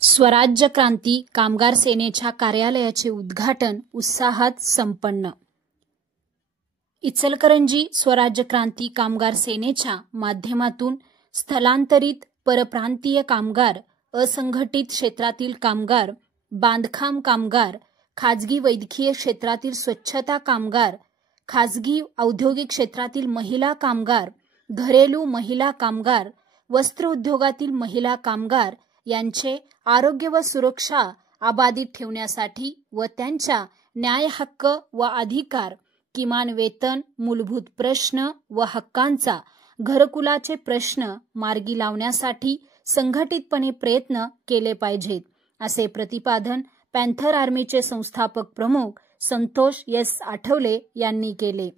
स्वराज्य क्रांती कामगार सेनेच्या कार्यालयाचे उद्घाटन उत्साहात संपन्न। इचलकरंजी स्वराज्य क्रांती कामगार सेनेच्या माध्यमातून स्थलांतरित परप्रांतीय कामगार, असंघटित क्षेत्रातील कामगार, बांधकाम कामगार, खाजगी वैद्यकीय क्षेत्रातील स्वच्छता कामगार, खाजगी औद्योगिक क्षेत्रातील महिला कामगार, घरेलू महिला कामगार, वस्त्र उद्योगातील महिला कामगार यांचे आरोग्य व सुरक्षा अबाधित ठेवण्यासाठी व त्यांच्या न्याय हक्क व अधिकार, किमान वेतन, मूलभूत प्रश्न व हक्कांचा, घरकुलाचे प्रश्न मार्गी लावण्यासाठी संघटितपणे प्रयत्न केले पाहिजेत, असे प्रतिपादन पॅन्थर आर्मीचे संस्थापक प्रमुख संतोष एस आठवले यांनी केले।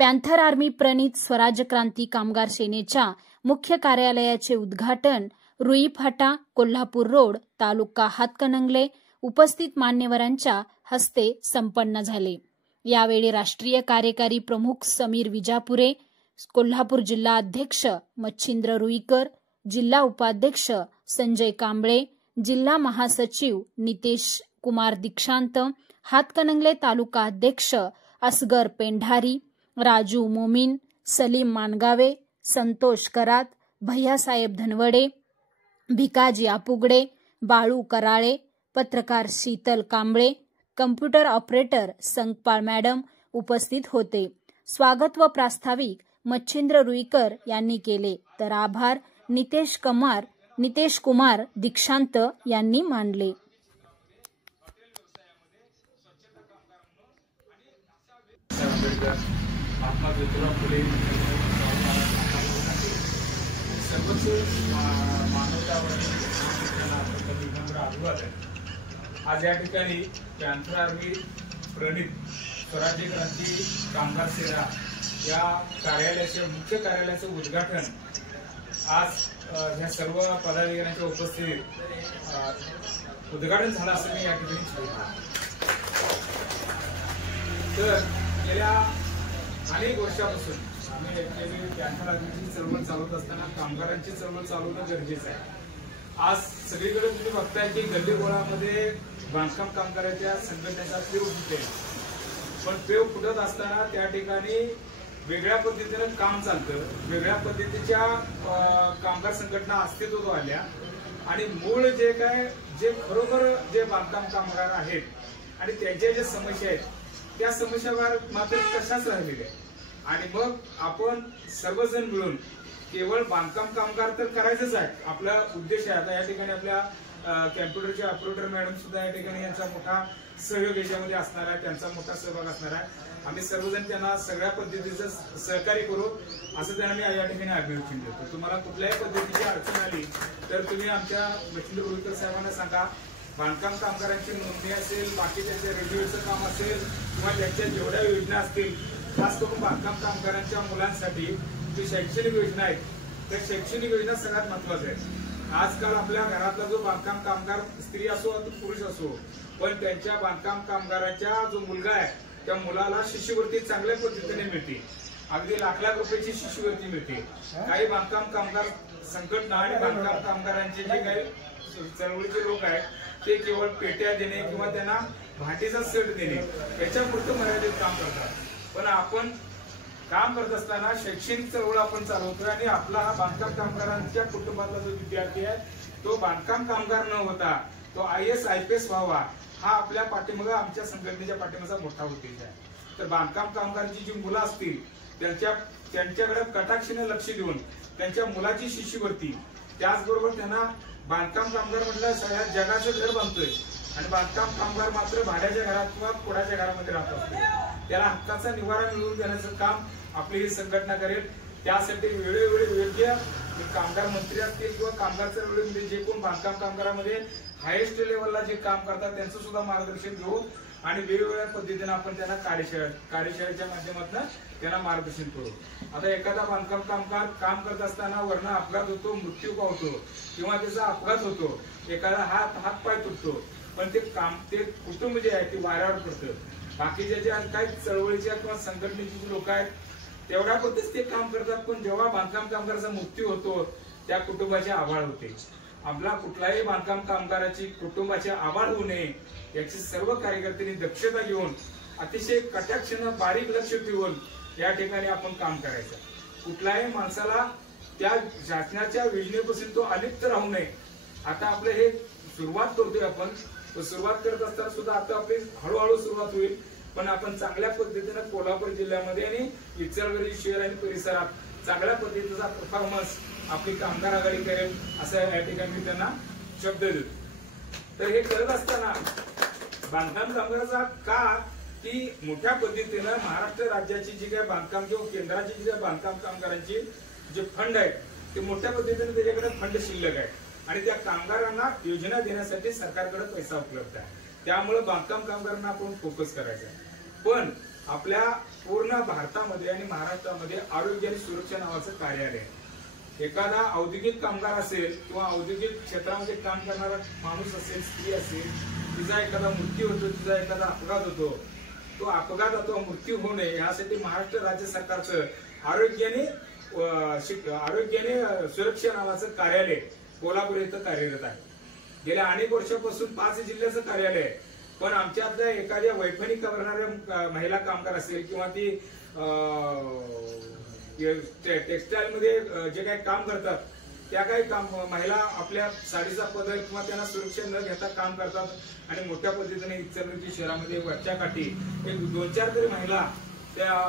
पॅन्थर आर्मी प्रणीत स्वराज्य क्रांती कामगार सेनेच्या मुख्य कार्यालयाचे उद्घाटन रुई फाटा, कोल्हापूर रोड, तालुका हातकणंगले उपस्थित मान्यवरांच्या हस्ते संपन्न झाले। यावेळी राष्ट्रीय कार्यकारी प्रमुख समीर विजापुरे, कोल्हापूर जिल्हा अध्यक्ष मच्छिंद्र रुईकर, जिल्हा उपाध्यक्ष संजय कांबळे, जिल्हा महासचिव नितेश कुमार दीक्षांत, हातकणंगले तालुका अध्यक्ष असगर पेंढारी, राजू मोमीन, सलीम मानगावे, संतोष करात, भैयासाहेब धनवडे, भिकाजी आपुगडे, बाळू कराळे, पत्रकार Sheetal Kamble, computer operator Sankpal madam उपस्थित होते। स्वागत व प्रास्ताविक मच्छिंद्र रुईकर यांनी केले, तर आभार नितेश कुमार दीक्षांत यांनी मानले। आज या ठिकाणी पॅन्थर आर्मी प्रणीत स्वराज्य क्रांती कामगार सेना या कार्यालयाचे मुख्य कार्यालयाचे उद्घाटन आज ह्या सर्व पदाधिकाऱ्यांच्या उपस्थितीत उद्घाटन झालं असं मी या ठिकाणी सांगतो। तर गेल्या अनेक वर्षापासून आम्ही पॅन्थर आर्मीची चळवळ चालवत असताना कामगारांची चळवळ चालवणं गरजेचं आहे। आज सगळीकडे तुम्ही बघताय की गल्लीबोळामध्ये बांधकाम कामगारांच्या संघटनेचा पेव फुटते, पण पेव फुटत असताना त्या ठिकाणी वेगळ्या पद्धतीनं काम चालतं, वेगळ्या पद्धतीच्या कामगार संघटना अस्तित्वात आल्या आणि मूळ जे खरोखर जे बांधकाम कामगार आहेत आणि त्यांच्या ज्या समस्या आहेत त्या समस्यावर मात्र तशाच राहिलेल्या आहेत। आणि मग आपण सर्वजण मिळून केवळ बांधकाम कामगार तर करायचंच आहे, आपला उद्देश आहे। आता या ठिकाणी आपल्या कॅम्प्युटरचे ऑपरेटर मॅडम सुद्धा या ठिकाणी यांचा मोठा सहयोग याच्यामध्ये असणार आहे, त्यांचा मोठा सहभाग असणार आहे। आम्ही सर्वजण त्यांना सगळ्या पद्धतीचं सहकार्य करू असं त्यांना मी या ठिकाणी अभिवचन देतो। तुम्हाला कुठल्याही पद्धतीची अडचण आली तर तुम्ही आमच्या मच्छिंद्र रुईकर साहेबांना सांगा। बांधकाम कामगारांची नोंदणी असेल, बाकी त्यांच्या रेडिओचं काम असेल किंवा त्यांच्या जेवढ्या योजना असतील, खास करून बांधकाम कामगारांच्या मुलांसाठी जी शैक्षणिक योजना आहेत त्या शैक्षणिक योजना सगळ्यात महत्वाच्या आहेत। आजकाल आपल्या घरातला जो बांधकाम कामगार स्त्री असो अथवा पुरुष असो, पण त्यांच्या बांधकाम कामगाराच्या जो मुलगा आहे त्या मुलाला शिष्यवृत्ती चांगल्या पद्धतीने मिळते, अगदी लाख रुपयाची शिष्यवृत्ती मिळते। काही बांधकाम कामगार संघटना आणि बांधकाम कामगारांचे जे काही चळवळीचे लोक आहेत ते केवळ पेट्या देणे किंवा त्यांना भाटीचा सेट देणे याच्यापुरतं मर्यादित काम करतात, पण आपण काम करत असताना शैक्षणिक चळवळ आपण चालवतोय आणि आपला हा बांधकाम कामगारांच्या कुटुंबातला जो विद्यार्थी आहे तो बांधकाम कामगार न होता तो IAS IPS व्हावा, हा आपल्या पाठीमागे आमच्या संघटनेच्या पाठीमागचा मोठा उद्देश आहे। तर बांधकाम कामगारांची जी मुलं असतील त्यांच्याकडे कटाक्षाने लक्ष देऊन त्यांच्या मुलाची शिष्यवृत्ती, त्याचबरोबर त्यांना बांधकाम कामगार म्हटलं सगळ्या जगाचं घर बांधतोय आणि बांधकाम कामगार मात्र भाड्याच्या घरात किंवा कोणाच्या घरामध्ये राहत असतो, त्याला हक्काचा निवारा मिळवून देण्याचं काम आपली ही संघटना करेल। त्यासाठी वेळोवेळी योग्य कामगार मंत्री असतील किंवा कामगार चळवळीमध्ये जे कोण बांधकाम कामगारामध्ये हायेस्ट लेवलला जे काम करतात त्यांचं सुद्धा मार्गदर्शन घेऊ आणि वेगवेगळ्या पद्धतीने आपण त्यांना कार्यशाळेच्या माध्यमातून त्यांना मार्गदर्शन करू। आता एखादा बांधकाम कामगार काम करत असताना वरनं अपघात होतो, मृत्यू पावतो किंवा त्याचा अपघात होतो, एखादा हातपाय तुटतो, पण ते कुटुंब जे आहे ते वाऱ्यावर पडतं। बाकीच्या ज्या काही चळवळीच्या किंवा संघटनेची जी लोक आहेत तेवढ्या पद्धतीने ते काम करतात, पण जेव्हा बांधकाम कामगाराचा मृत्यू होतो त्या कुटुंबाची आभाळ होते। आपला कुठल्याही बांधकाम कामगाराची कुटुंबाची आवाड होऊ नये याची सर्व कार्यकर्त्यांनी दक्षता घेऊन अतिशय कटाक्षानं बारीक लक्ष ठेवून या ठिकाणी आपण काम करायचं. कुठल्याही माणसाला त्या शासनाच्या योजनेपासून तो अलिप्त राहू नये. आता आपलं हे सुरुवात करतोय आपण, सुरुवात करत असताना सुद्धा आता आपली हळूहळू सुरुवात होईल, पण आपण चांगल्या पद्धतीनं कोल्हापूर जिल्ह्यामध्ये आणि इचलकरंजी शहर आणि परिसरात चांगल्या पद्धतीचा परफॉर्मन्स आपली कामगार आघाडी करेल असं या ठिकाणी मी त्यांना शब्द देतो. तर हे करत असताना बांधकाम कामगाराचा का की मोठ्या पद्धतीनं महाराष्ट्र राज्याची जी काही बांधकाम किंवा केंद्राची जी काही बांधकाम कामगारांची जे फंड आहे ते मोठ्या पद्धतीने त्याच्याकडे फंड शिल्लक आहे आणि त्या कामगारांना योजना देण्यासाठी सरकारकडे पैसा उपलब्ध आहे. त्यामुळे बांधकाम कामगारांना आपण फोकस करायचा आहे. पण आपल्या पूर्ण भारतामध्ये आणि महाराष्ट्रामध्ये आरोग्य आणि सुरक्षा नावाचं कार्यालय आहे. एखादा औद्योगिक कामगार असेल किंवा औद्योगिक क्षेत्रामध्ये काम करणारा माणूस असेल, स्त्री असेल, तिचा एखादा मृत्यू होतो, तिचा एखादा अपघात होतो, तो अपघात अथवा मृत्यू होऊ नये यासाठी महाराष्ट्र राज्य सरकारचं आरोग्याने सुरक्षा नावाचं कार्यालय कोल्हापूर इथं कार्यरत आहे. गेल्या अनेक वर्षापासून 5 जिल्ह्याचं कार्यालय आहे. पण आमच्यातल्या एखाद्या वैफणी करणाऱ्या महिला कामगार असेल किंवा ती टेक्सटाईल मध्ये जे काही काम करतात त्या काही महिला आपल्या साडीचा पदर किंवा त्यांना सुरक्षा न घेता काम करतात आणि मोठ्या पद्धतीने इचलकरंजी शहरामध्ये वरच्या काठी एक 2-4 तरी महिला त्या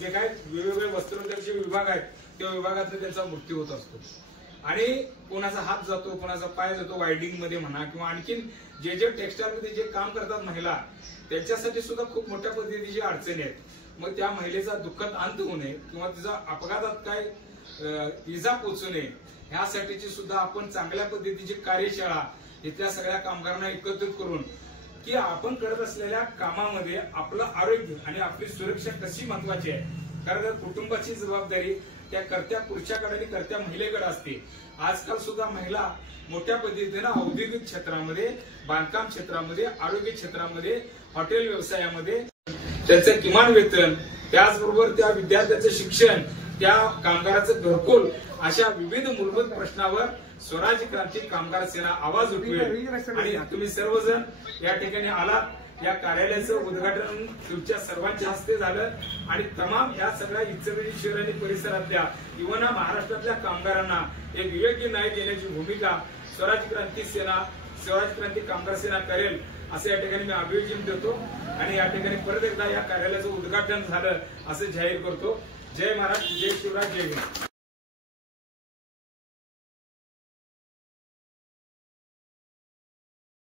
जे काही वेगवेगळे वस्त्रोद्योगचे विभाग आहेत त्या विभागात त्यांचा मृत्यू होत असतो आणि कोणाचा हात जातो, कोणाचा पाय जातो वायडिंग मध्ये म्हणा किंवा आणखीन जे टेक्सटाईल मध्ये जे काम करतात महिला त्यांच्यासाठी सुद्धा खूप मोठ्या पद्धतीची अडचणी आहेत. मग त्या महिलेचा दुःखद अंत होऊ नये किंवा तिचा अपघातात काय इजा पोचू नये ह्यासाठीची सुद्धा आपण चांगल्या पद्धतीची कार्यशाळा इथल्या सगळ्या कामगारांना एकत्रित करून की आपण करत असलेल्या कामामध्ये आपलं आरोग्य आणि आपली सुरक्षा कशी महत्वाची आहे. कारण कुटुंबाची जबाबदारी त्या कर्त्या पुरुषाकडे आणि कर्त्या महिलेकडे असते. आजकाल सुद्धा महिला मोठ्या पद्धतीनं औद्योगिक क्षेत्रामध्ये, बांधकाम क्षेत्रामध्ये, आरोग्य क्षेत्रामध्ये, हॉटेल व्यवसायामध्ये त्यांचं किमान वेतन, त्याचबरोबर त्या विद्यार्थ्याचं शिक्षण, त्या कामगाराचं घरकुल अशा विविध मूलभूत प्रश्नावर स्वराज्य क्रांती कामगार सेना आवाज उठवेल. आणि तुम्ही सर्वजण या ठिकाणी आलात. या कार्यालयाचं उद्घाटन तुमच्या सर्वांच्या हस्ते झालं आणि तमाम या सगळ्या इचलकरंजी शहर आणि परिसरातल्या किंवा महाराष्ट्रातल्या कामगारांना एक योग्य न्याय देण्याची भूमिका स्वराज्य क्रांती कामगार सेना करेल असं या ठिकाणी मी अभियोजन देतो आणि या ठिकाणी परत एकदा या कार्यालयाचं उद्घाटन झालं असं जाहीर करतो. जय महाराष्ट्र, जय शिवराज, जय हिंद.